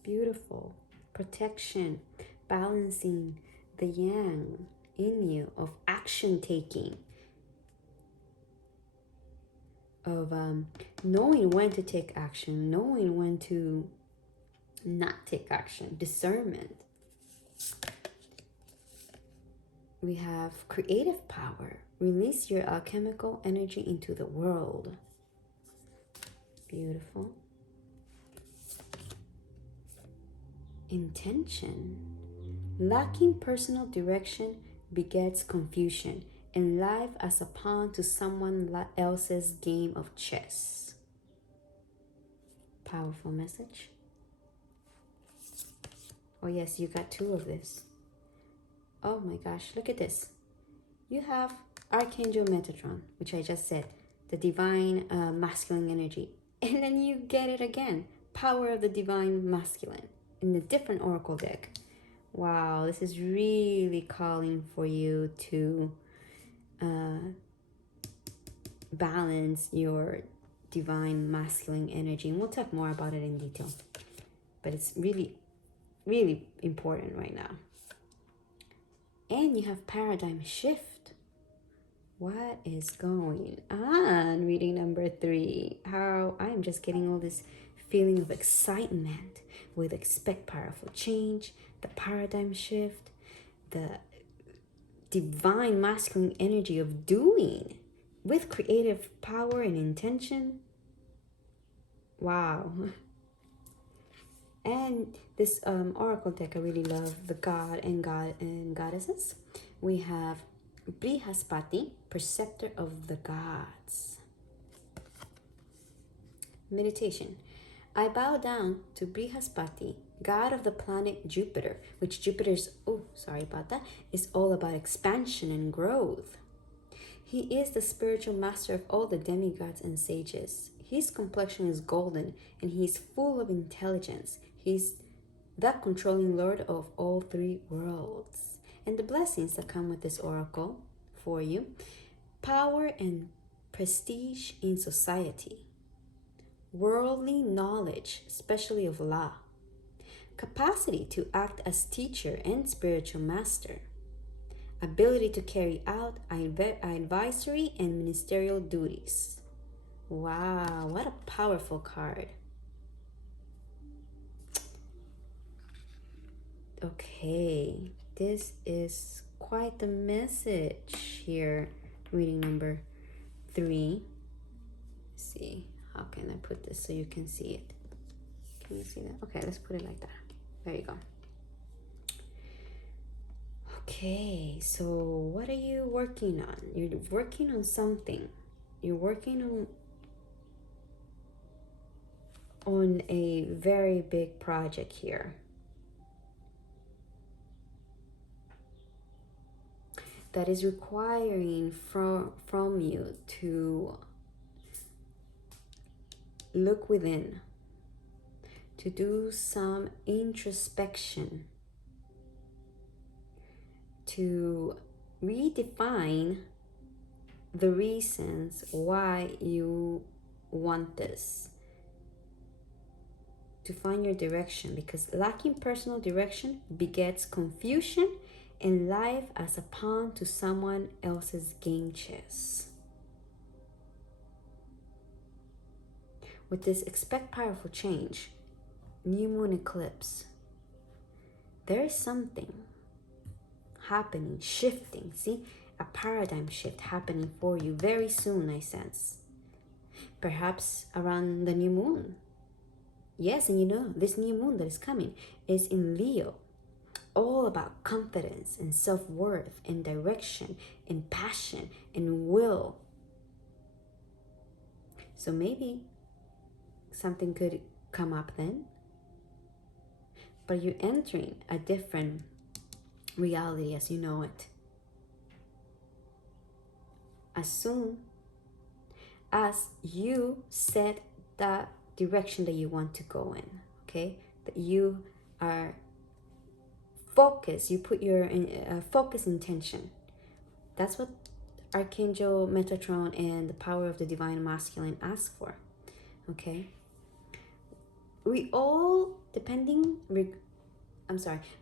Beautiful. Protection, balancing the yang in you, of action taking, of knowing when to take action, knowing when to not take action, discernment. We have creative power. Release your alchemical energy into the world. Beautiful. Intention. Lacking personal direction begets confusion, and life as a pawn to someone else's game of chess. Powerful message. Oh yes, you got two of this. Oh my gosh, look at this. You have Archangel Metatron, which I just said, the divine masculine energy. And then you get it again, power of the divine masculine, in a different oracle deck. Wow, this is really calling for you to balance your divine masculine energy. And we'll talk more about it in detail. But it's really, really important right now. And you have paradigm shift. What is going on? Reading number 3. How I'm just getting all this feeling of excitement with expect powerful change, the paradigm shift, the divine masculine energy of doing with creative power and intention. Wow. And this oracle deck, I really love the god and goddesses. We have Brihaspati, preceptor of the gods. Meditation. I bow down to Brihaspati, god of the planet Jupiter, which Jupiter's, is all about expansion and growth. He is the spiritual master of all the demigods and sages. His complexion is golden, and he's full of intelligence. He's the controlling lord of all 3 worlds. And the blessings that come with this oracle for you: power and prestige in society, worldly knowledge, especially of law, capacity to act as teacher and spiritual master, ability to carry out advisory and ministerial duties. Wow, what a powerful card. Okay, this is quite the message here. Reading number 3. Let's see, how can I put this so you can see it? Can you see that? Okay, let's put it like that. There you go. Okay, so what are you working on? You're working on something. You're working on a very big project here that is requiring from you to look within, to do some introspection, to redefine the reasons why you want this, to find your direction, because lacking personal direction begets confusion and life as a pawn to someone else's game chess. With this, expect powerful change. New moon eclipse. There is something happening, shifting. See, a paradigm shift happening for you very soon, I sense. Perhaps around the new moon. Yes, and you know, this new moon that is coming is in Leo. All about confidence and self-worth and direction and passion and will. So maybe something could come up then. But you're entering a different reality as you know it. As soon as you set that direction that you want to go in, okay? That you are focused, you put your focus intention. That's what Archangel Metatron and the power of the Divine Masculine ask for, okay? We all,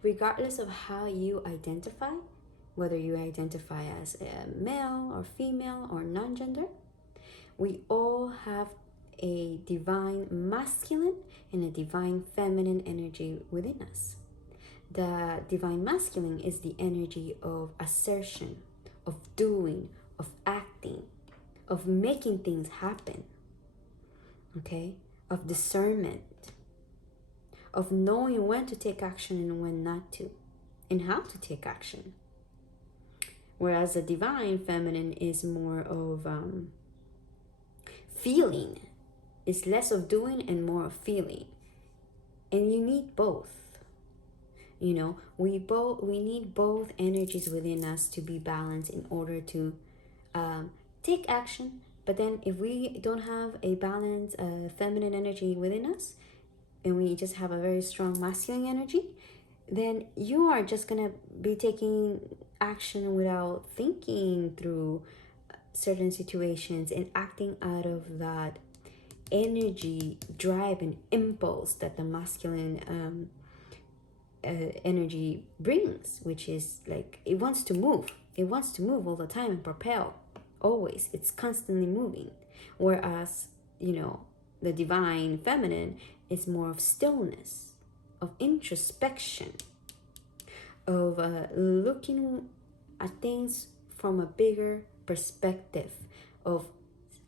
regardless of how you identify, whether you identify as a male or female or non-gender, we all have a divine masculine and a divine feminine energy within us. The divine masculine is the energy of assertion, of doing, of acting, of making things happen, okay? Of discernment, of knowing when to take action and when not to, and how to take action. Whereas the divine feminine is more of feeling. It's less of doing and more of feeling. And you need both. You know, we need both energies within us to be balanced in order to take action. But then if we don't have a balanced feminine energy within us, and we just have a very strong masculine energy, then you are just gonna be taking action without thinking through certain situations and acting out of that energy, drive, and impulse that the masculine energy brings, which is like it wants to move all the time and propel always. It's constantly moving, whereas you know the divine feminine is more of stillness, of introspection, of looking at things from a bigger perspective, of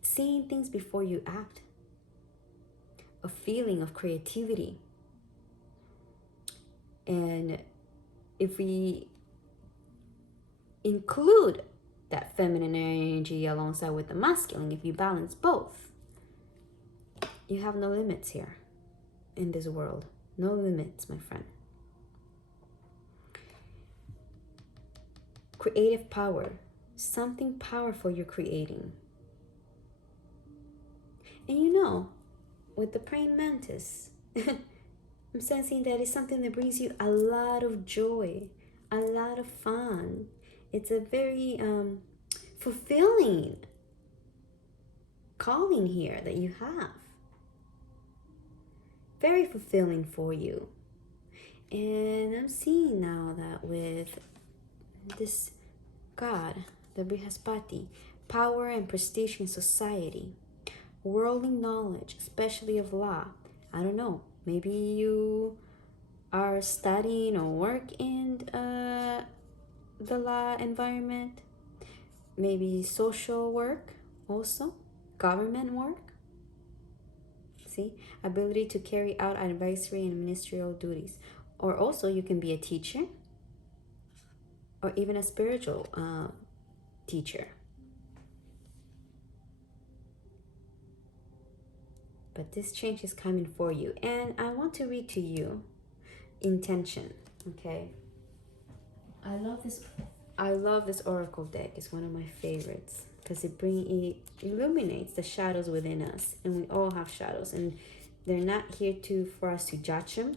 seeing things before you act, a feeling of creativity. And if we include that feminine energy alongside with the masculine, if you balance both, you have no limits here in this world. No limits, my friend. Creative power. Something powerful you're creating. And you know, with the praying mantis, I'm sensing that it's something that brings you a lot of joy, a lot of fun. It's a very fulfilling calling here that you have. Very fulfilling for you. And I'm seeing now that with this God, the Brihaspati, power and prestige in society, worldly knowledge, especially of law. I don't know, maybe you are studying or work in the law environment, maybe social work also, government work. See, ability to carry out advisory and ministerial duties. Or also you can be a teacher or even a spiritual teacher. But this change is coming for you. And I want to read to you intention, okay? I love this oracle deck. It's one of my favorites. because it illuminates the shadows within us, and we all have shadows, and they're not here for us to judge them,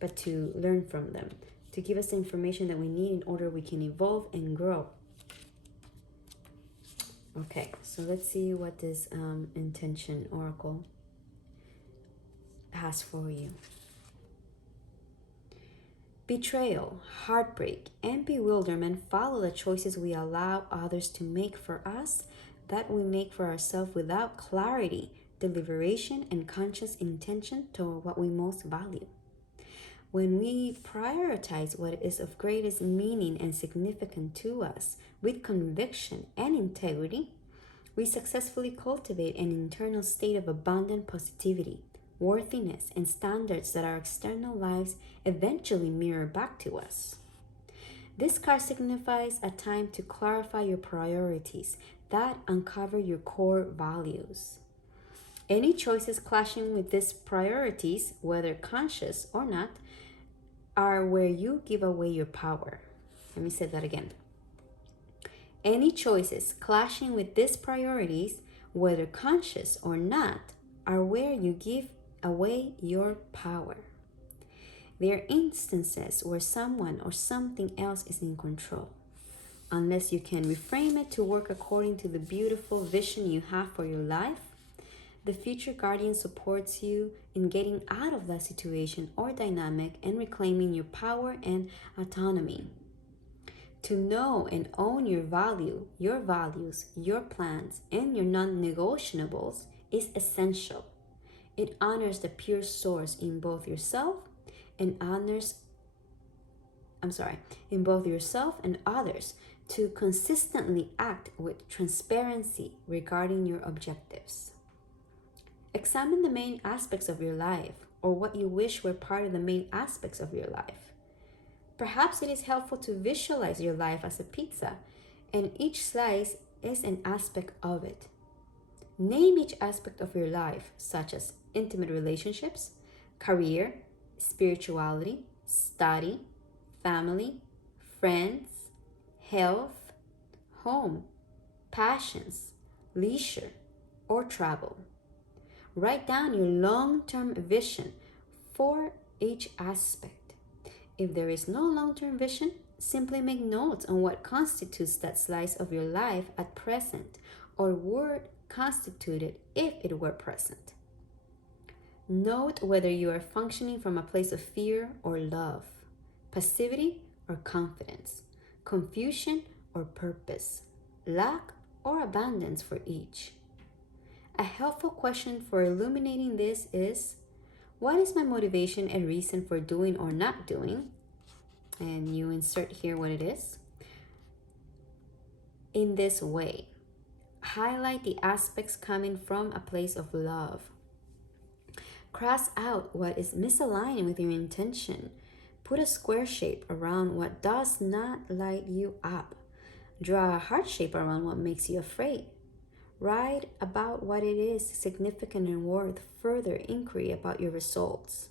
but to learn from them, to give us the information that we need in order we can evolve and grow. Okay, so let's see what this intention oracle has for you. Betrayal, heartbreak, and bewilderment follow the choices we allow others to make for us, that we make for ourselves without clarity, deliberation, and conscious intention toward what we most value. When we prioritize what is of greatest meaning and significance to us with conviction and integrity, we successfully cultivate an internal state of abundant positivity, worthiness, and standards that our external lives eventually mirror back to us. This card signifies a time to clarify your priorities that uncover your core values. Any choices clashing with these priorities, whether conscious or not, are where you give away your power. Let me say that again. Any choices clashing with these priorities, whether conscious or not, are where you give away your power. There are instances where someone or something else is in control. Unless you can reframe it to work according to the beautiful vision you have for your life, the future guardian supports you in getting out of that situation or dynamic and reclaiming your power and autonomy. To know and own your value, your values, your plans, and your non-negotiables is essential. It honors the pure source in both yourself and others to consistently act with transparency regarding your objectives. Examine the main aspects of your life, or what you wish were part of the main aspects of your life. Perhaps it is helpful to visualize your life as a pizza, and each slice is an aspect of it. Name each aspect of your life, such as intimate relationships, career, spirituality, study, family, friends, health, home, passions, leisure, or travel. Write down your long-term vision for each aspect. If there is no long-term vision, simply make notes on what constitutes that slice of your life at present, or would constitute it if it were present. Note whether you are functioning from a place of fear or love, passivity or confidence, confusion or purpose, lack or abundance for each. A helpful question for illuminating this is, what is my motivation and reason for doing or not doing? And you insert here what it is. In this way, highlight the aspects coming from a place of love. Cross out what is misaligned with your intention. Put a square shape around what does not light you up. Draw a heart shape around what makes you afraid. Write about what it is significant and worth further inquiry about your results.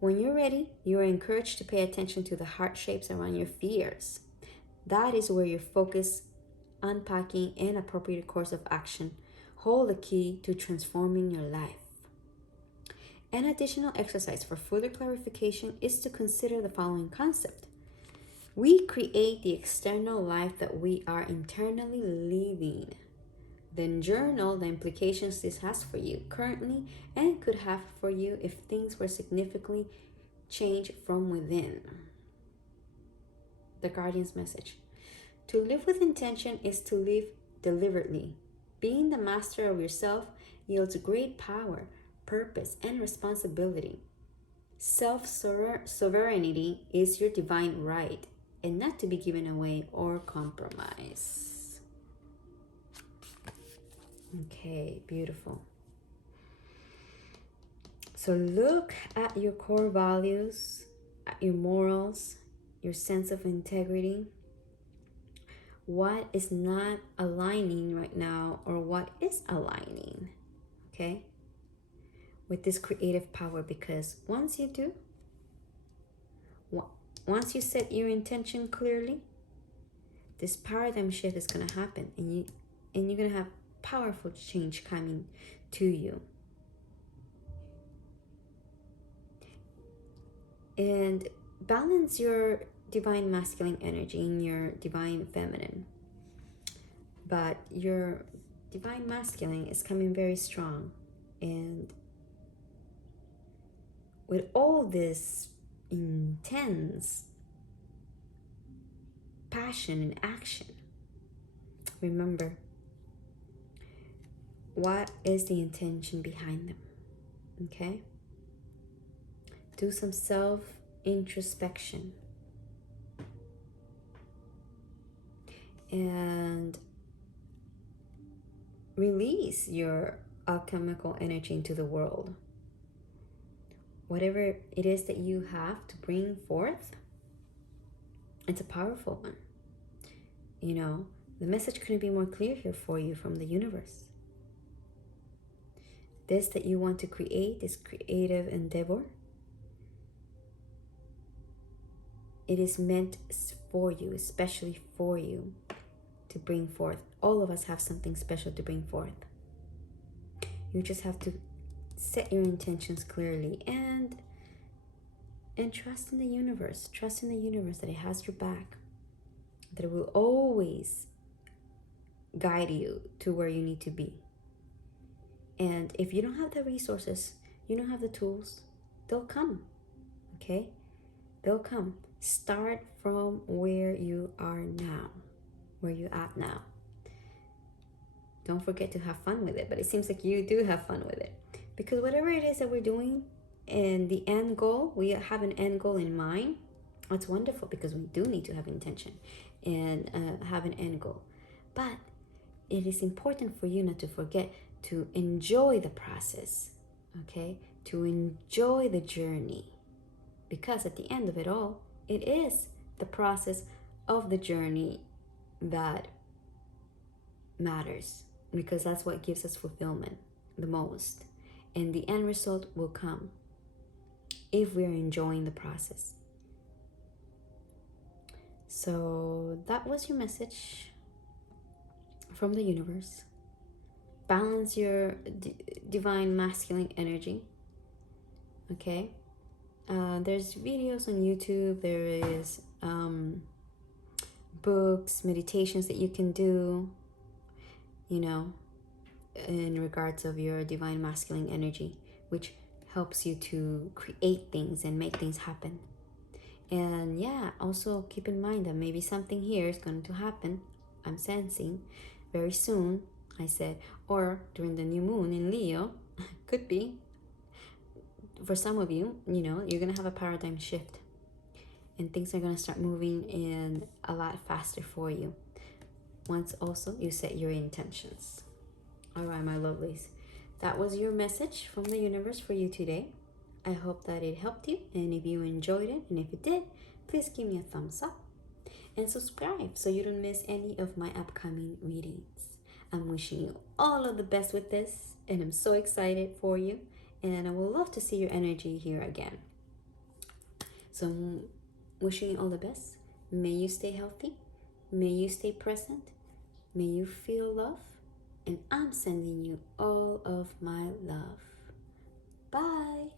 When you're ready, you are encouraged to pay attention to the heart shapes around your fears. That is where your focus, unpacking, and appropriate course of action hold the key to transforming your life. An additional exercise for further clarification is to consider the following concept. We create the external life that we are internally living. Then journal the implications this has for you currently and could have for you if things were significantly changed from within. The Guardian's message. To live with intention is to live deliberately. Being the master of yourself yields great power, purpose, and responsibility. Self-sovereignty is your divine right and not to be given away or compromised. Okay, beautiful. So look at your core values, at your morals, your sense of integrity. What is not aligning right now, or what is aligning, okay, with this creative power? Because once you do, once you set your intention clearly, this paradigm shift is going to happen, and you're going to have powerful change coming to you. And balance your divine masculine energy and your divine feminine. But your divine masculine is coming very strong. And with all this intense passion and action, remember, what is the intention behind them? Okay? Do some self-introspection. And release your alchemical energy into the world. Whatever it is that you have to bring forth, it's a powerful one. You know, the message couldn't be more clear here for you from the universe. This that you want to create, this creative endeavor, it is meant for you, especially for you, to bring forth. All of us have something special to bring forth. You just have to set your intentions clearly and trust in the universe. Trust in the universe that it has your back, that it will always guide you to where you need to be. And if you don't have the resources, you don't have the tools, they'll come. Okay? They'll come. Start from where you are now, where you're at now. Don't forget to have fun with it, but it seems like you do have fun with it. Because whatever it is that we're doing, and the end goal, we have an end goal in mind. It's wonderful because we do need to have intention and have an end goal. But it is important for you not to forget to enjoy the process, okay? To enjoy the journey. Because at the end of it all, it is the process of the journey that matters. Because that's what gives us fulfillment the most. And the end result will come if we're enjoying the process. So that was your message from the universe. Balance your divine masculine energy. Okay? There's videos on YouTube. There is books, meditations that you can do, you know, in regards of your divine masculine energy, which helps you to create things and make things happen. And yeah, also keep in mind that maybe something here is going to happen. I'm sensing very soon, I said, or during the new moon in Leo, could be. For some of you, you know, you're going to have a paradigm shift and things are going to start moving in a lot faster for you. Once also you set your intentions. All right, my lovelies. That was your message from the universe for you today. I hope that it helped you. And if you enjoyed it, and if it did, please give me a thumbs up. And subscribe so you don't miss any of my upcoming readings. I'm wishing you all of the best with this. And I'm so excited for you. And I would love to see your energy here again. So I'm wishing you all the best. May you stay healthy. May you stay present. May you feel love. And I'm sending you all of my love. Bye.